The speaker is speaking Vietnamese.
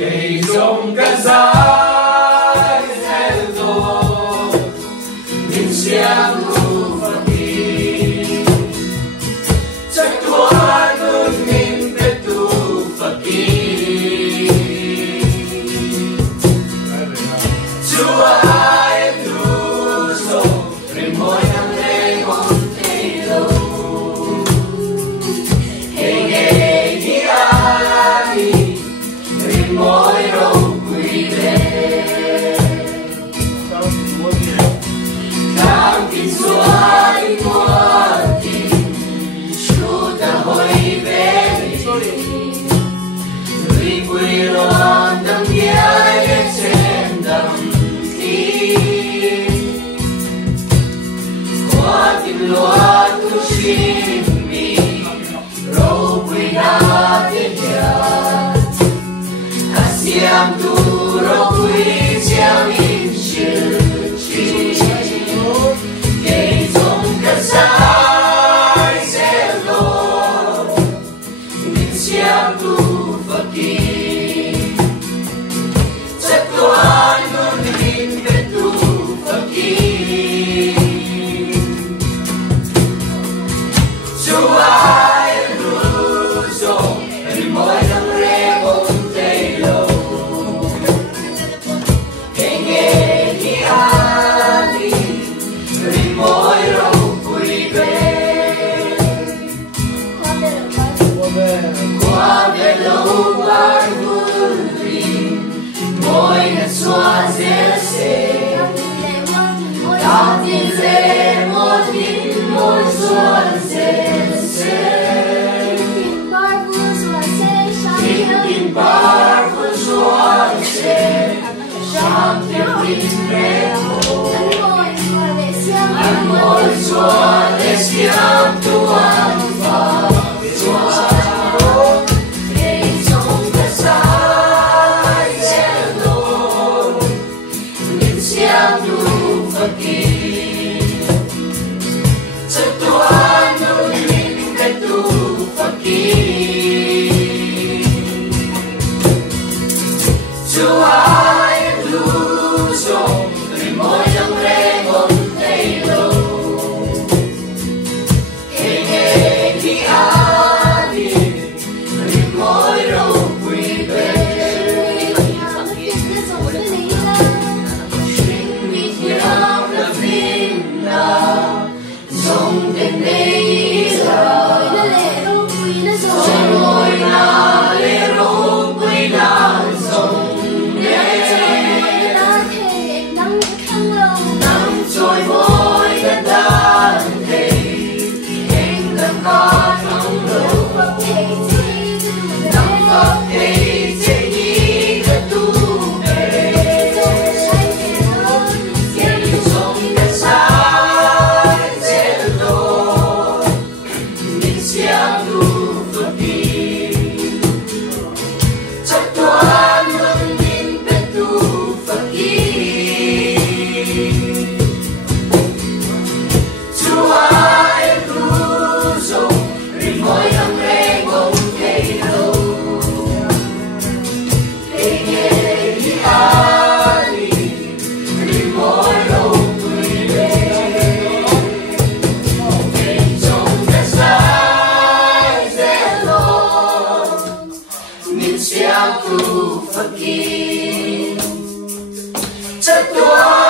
Cây rồng cả giá sẽ rồi mình xem tu Phật đi chắc qua luôn mình biết tu Phật đi Chúa ai tu rồi để mỗi năm lễ không thấy đâu mỗi đâu quy về đang kinh xoay qua tình Chúa ta hồi về người quy loạn tâm nghĩa để xem đầm khí qua tình loạn tu xin mình rồi quy đã đến nhà Siam tu ro quy chiao in chư chi Cây rồng cả sai sẽ lo Mình siam tu Phật kỳ Chắc toán luôn mình biết tu Phật kỳ Chúa ai lưu dòng Vì mỗi năm rẽ bóng tay lâu qua về lâu vai vương tình mỗi ngày xóa dễ xê ta tin dễ mỗi tin mỗi xóa dễ xê tin bar vương xóa xê sang thêm tin mê hồ anh ngồi xóa để xiêm tu anh phá xóa Chúa ai lưu dòng vì mỗi năm lễ bóng tay lâu Hãy nghe đi á đi vì mỗi đâu quy về Sinh vì nhau là phim là dòng tên đây là Dòng ngôi là lễ rô quy là dòng trôi vội đất đàn thề em đang có trong lâu nằm ngọt thề chế đi đất tu về cây rồng đất sai sẽ lo mình sẽ tu Phật đi chắc toán luôn mình biết tu Phật đi Chúa ai lưu dòng vì mỗi năm lễ bóng tay lâu Hãy nghe đi á đi vì mỗi đâu quy về Cây rồng cả sai sẽ lo mình sẽ tu Phật kỳ chắc toán